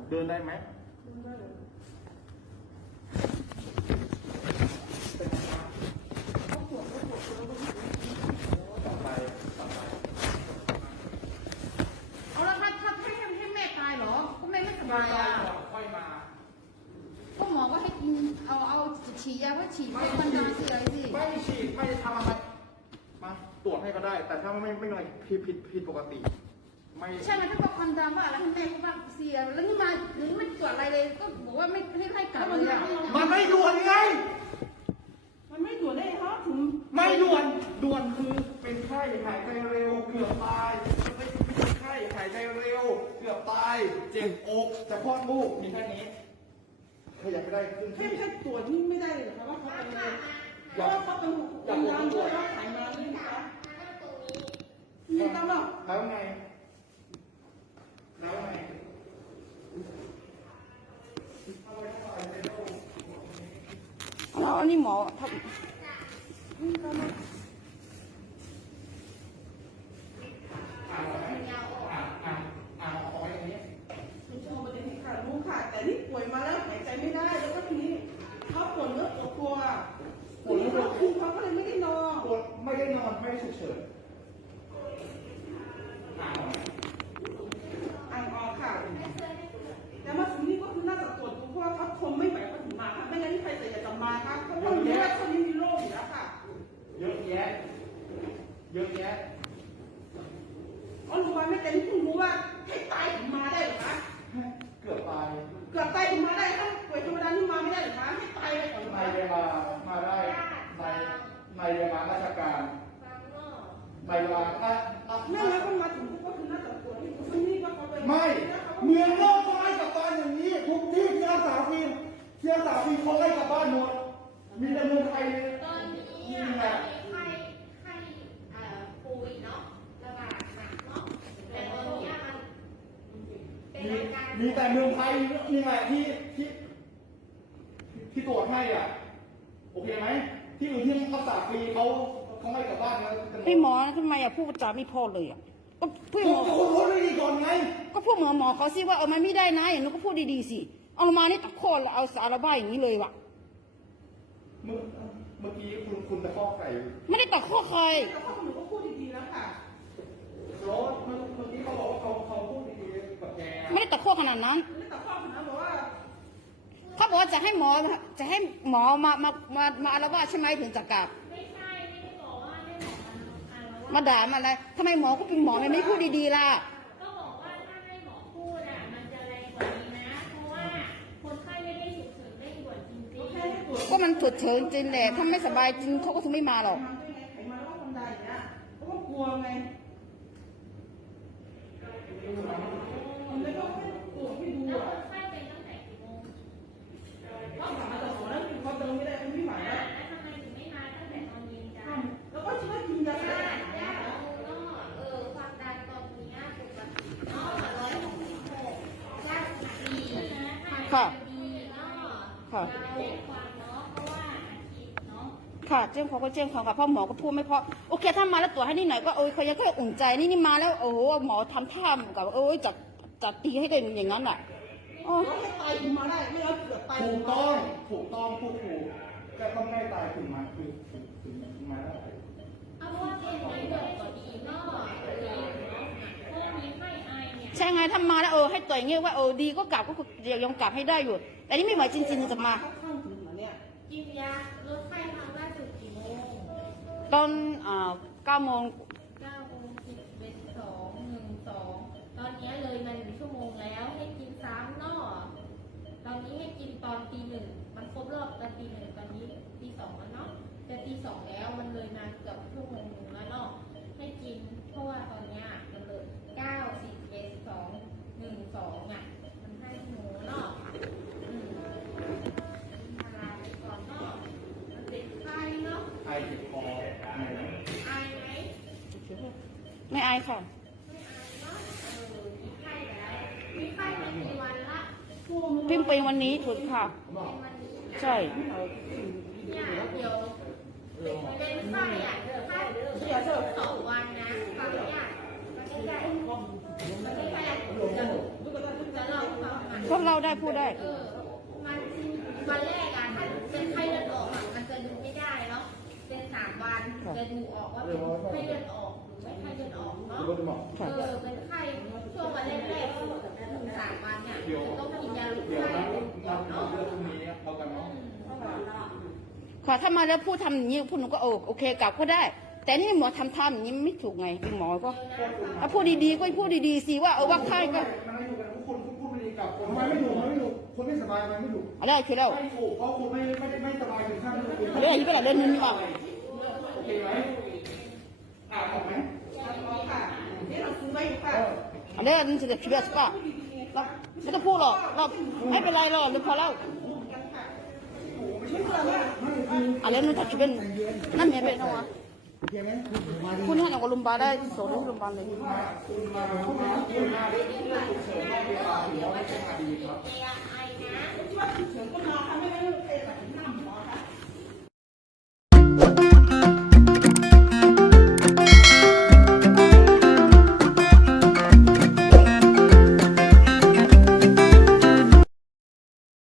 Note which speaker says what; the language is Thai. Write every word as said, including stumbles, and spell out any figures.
Speaker 1: เดินได้ไหมต่อไปต่อไป
Speaker 2: เอาแล้วถ้าถ้าให้ให้แม่ตายเหรอก็แม่ไม่สบายอ่ะ
Speaker 1: ค่อยมา
Speaker 2: ก็หมอก็ให้กินเอาเอาฉีดยาว่าฉีดเป็นคนดาสิอะไรสิ
Speaker 1: ไม่ฉีดไม่ทำอะไรมาตรวจให้ก็ได้ แต่ถ้าไม่ไม่อะไรผิดผิดผิดปกติไม่
Speaker 2: ใช่ไหมถ้าบอกความดันว่าอะไรให้แม่เขาว่าเสียแล้วนี่มาหรือไม่ตรวจอะไรเลยก็บอกว่าไม่ให้ให้กลับเลย
Speaker 1: มันไม่ด่วนไง
Speaker 2: มันไม่ด่วนได้เขาถึง
Speaker 1: ไม่ด่วนด่วนคือเป็นไข้หายใจเร็วเกือบตายไม่ไม่ใช่ไข้หายใจเร็วเกือบตายเจ็บอกจะคลอดลูกมีแค่นี้ขยับไม่ได้ขึ้นที่
Speaker 2: แค่ตรวจนี่ไม่ได้เลยเหรอคะว่าเขาเป็นอะไรเพราะว่าเขาเป็นความดันด้วยว่าไขมันนี่นะคะนี่ต้องหรอ
Speaker 1: แล้วไงแล้วไง
Speaker 2: แล้วอันนี้หมอทำ
Speaker 1: อ่าอ่าอ่าอ่าเอาไว้อย่างนี้
Speaker 2: คุณชมประเด็นที่ขาดรู้ค่ะแต่นี่ป่วยมาแล้วหายใจไม่ได้แล้วก็ทีนี้เขาปวดเนื้อปวดตัวปวดเนื้อปวดตัวเขาก็เลยไม่ได้นอน
Speaker 1: ปวดไม่ได้นอนไม่ได้ฉุกเฉินอ่า
Speaker 2: อ่างออกค่ะแต่มาถึงนี่ก็คือน่าจะตรวจดูเพราะว่าเขาทนไม่ไหวเขาถึงมาค่ะไม่งั้นที่ใครจะอยากจะมาค่ะเพราะว่ารู้ว่าคนนี้มีโรคอยู่แล้วค่ะ
Speaker 1: เยอะแยะเยอะแยะ
Speaker 2: อ๋อรู้ว่าไม่แต่นี่เพิ่งรู้ว่าให้ตายถึงมาได้หรอคะ
Speaker 1: เกือบตาย
Speaker 2: เกือบตายถึงมาได้ถ้าป่วยธรรมดาที่มาไม่ได้หรอคะให้ตายไปก่อน
Speaker 1: ในเวลามาได้ในในเวลาราชการในเวลาถ้า
Speaker 2: นั่นแล้วก็มาถึงก็คือน่าจะตรวจที่ซึ่งนี่ว่าเขาไป
Speaker 1: ไม่เมืองโลกเขาไล่กลับบ้านอย่างนี้ทุกที่ที่รักษาฟรีที่รักษาฟรีเขาไล่กลับบ้านหมดมีแต่เมืองไทย
Speaker 3: ตอนนี้อ่ะไข้ไข้ป่วยเนาะระบาดหนักเนาะแต่ตอนนี้มันเป็นอาการ
Speaker 1: มีแต่เมืองไทยนี่แหละที่ที่ที่ตรวจให้อ่ะโอเคไหมที่อื่นที่รักษาฟรีเขาเขาไล่กลับบ้านนะ
Speaker 2: พี่หมอทำไมอ่ะพูดจาไม่พอเลยอ่ะก็พูดหมอ
Speaker 1: เขาพูดดีก่อนไง
Speaker 2: ก็พูดเหมือนหมอเขาสิว่าเออมันไม่ได้นะอย่างนู้นก็พูดดีๆสิเอามานี่ตะโกนแล้วเอาสารบ้าอย่างนี้เลยว่ะ
Speaker 1: เมื่อเมื่อกี้คุณคุณตะคอกใส่
Speaker 2: ไม่ได้ตะโกนใคร
Speaker 3: ตะคอกหนูก็พูดดีๆแล้วค่ะ
Speaker 1: รถเมื่อกี้เขาบอกว่าเขาเขาพูดดีๆกับแก
Speaker 2: ไม่ได้ตะโกนขนาดนั้น
Speaker 3: ไม่ได้ตะคอกขนาดนั้นบอกว่า
Speaker 2: เขาบอกว่าจะให้หมอจะให้หมอมามามามาอาละวาดใช่ไหมถึงจะกลับ
Speaker 3: ไม่ใช่ไม่ได้บอกว่าให้หมอมา
Speaker 2: มาด่ามาอะไรทำไมหมอก็เป็นหมอไม่พูดดีๆล่ะ
Speaker 3: ก็บอกว่าถ้าให้หมอพูดอ่ะมันจะแรงกว่านี้นะเพราะว่าคนไข้ไม่ได้ฉุกเฉินเร่งด่วนจริง
Speaker 2: ๆก็มันฉุกเฉินจริงแหละถ้าไม่สบายจริงเขาก็คงไม่มาหรอก
Speaker 3: ไขมันว่าคนใดเนี่ยเพราะว่ากลัวไงแล้วก็ตรวจให้ดูอ่ะไข้เป็นตั้งแต่กี่โมง
Speaker 2: ก็ถามมาแต่หมอแล้วเขาเดินไม่ได้เขาไม่ไหวแล้ว
Speaker 3: ทำไมถึงไม่มาตั้งแต่ตอนเย็นจ้า
Speaker 2: แล้วก็ช่วยกินยา
Speaker 3: ญาติญาติเราเนาะเออความดันตอนนี้ปกติเนาะร้อยหกสิบหกญาติดี
Speaker 2: ค่ะ
Speaker 3: ดีเนาะ
Speaker 2: ค่ะ
Speaker 3: เจ็บความเนาะเพราะว่าอาทิตย์เนาะ
Speaker 2: ค่ะเจ้าเขาก็เจ้าเขาค่ะพ่อหมอก็พูดไม่เพราะโอเคถ้ามาแล้วตรวจให้นิดหน่อยก็โอ้ยเขายังแค่อุ่นใจนี่นี่มาแล้วโอ้โหหมอทำท่ากับโอ้ยจัดจัดตีให้ได้อย่างนั้นแหละ
Speaker 3: โอ้ให้ตายถึงมาได้ไม่เอาเกือบตาย
Speaker 1: ถูกต้องถูกต้องพูดถูกแต่ต้องได้ตายถึงมาคือถึงถึงมาได้
Speaker 3: เอาว่าเองไม่ได้ก็ดีเนาะพวกนี้ไข้ไอเนี่ย
Speaker 2: ใช่ไงถ้ามาแล้วเออให้ตัวอย่างเงี้ยว่าเออดีก็กลับก็ยังกลับให้ได้อยู่แต่นี่ไม่ไหวจริงๆจะมา
Speaker 3: ข้างถึงเหรอเนี่ยกินยาลดไข้ครั้งล่าสุดกี่โมง
Speaker 2: ตอนอ่าเก้าโมง
Speaker 3: เก้าโมงสิบเอ็ดสองหนึ่งสองตอนนี้เลยมาหนึ่งชั่วโมงแล้วให้กินซ้ำเนาะตอนนี้ให้กินตอนตีหนึ่งมันครบรอบตอนตีหนึ่งตอนนี้ตีสองแล้วเนาะจะตีสองแล้วมันเลยมาเกือบชั่วโมงนึงแล้วเนาะให้กินเพราะว่าตอนนี้มันเลยเก้าสิบเอ็ดสองหนึ่งสองอ่ะมันให้หนูเนาะอืมพาราไปก่อนเนาะมันติดไข้เนาะ
Speaker 1: ไอติดคอไอไหม
Speaker 3: ไอไหม
Speaker 2: ไม่ไอค่ะ
Speaker 3: ไม่ไอเนาะเออมีไข้แล้วมีไข้มากี่วันละ
Speaker 2: เพิ่งเป็นวันนี้ถูกค่ะใช่
Speaker 3: เนี่ยเดี๋ยวเป็นไข้อ่ะไข้สองวันนะฟังเนี่ยมันไม่ใช่มันไม่ใช่จะจะเล่าฟังอ่ะ
Speaker 4: พวกเราได้พูดได้
Speaker 3: เออมันวันแรกอ่ะถ้าเป็นไข้เลือดออกอ่ะมันจะดูไม่ได้เนาะเป็นสามวันจะดูออกว่าเป็นไข้เลือดออกหรือไม่ไข้เลือดออกเนาะเออเป็นไข้ช่วงวันแรกๆถึงสามวันเนี่ยจะต้องกินยาลด
Speaker 1: เดี๋ยว
Speaker 3: ไข้
Speaker 1: นับนับ
Speaker 3: เนาะ
Speaker 1: เรื่องพรุ่งนี้พอกันเนาะ
Speaker 4: ขอถ้ามาแล้วพูดทำอย่างนี้พูดหนูก็โอโอเคกลับก็ได้ แต่นี่หมอทำทำอย่างนี้ไม่ถูกไงเป็นหมอก็เอาพูดดีๆก็พูดดีๆสิว่าเออว่าไข้ก็
Speaker 1: มันไม่ถูกกันทุกคนพูดไม่ดีกับคนทำไมไม่ถูกทำไมไม่ถูกคนไม่สบายทำไมไม่ถูก
Speaker 4: อะไรคือเรา
Speaker 1: ไม่ถูกเพราะคุณไม่ไม่ได้ไม่สบายถึงขั้นที่คุณ
Speaker 4: เรื่องนี้เป็นอะไรเรื่องนี้ป่ะ
Speaker 1: โอเคไหมอ่านออกไหม
Speaker 2: ค่ะเดี๋ยวเราซื้อไว้อยู่ค่ะ
Speaker 4: อะไรนี่จะผิดป่ะเราไม่ต้องพูดหรอกเราไม่เป็นไรหรอกเดี๋ยวพอแล้ว
Speaker 2: ไม่เชื่อว่า
Speaker 4: อะไรนู่นถ้าผิดเป็นนั่นเมียเป็นเอาวะ
Speaker 1: โอเคไหมมาดี
Speaker 4: คุณให้เราก็ลุมบาได้โสดลุมบาเลย
Speaker 1: คุณมาคุณมาคุณมาคุณมาเรื่องเรื่องฉุกเฉินนอกเวลาหรือว่าไม่ใช่มาดีครับ
Speaker 3: เอไอนะ
Speaker 2: ที่ว่าฉุกเฉินก็มาค่ะไม่งั้น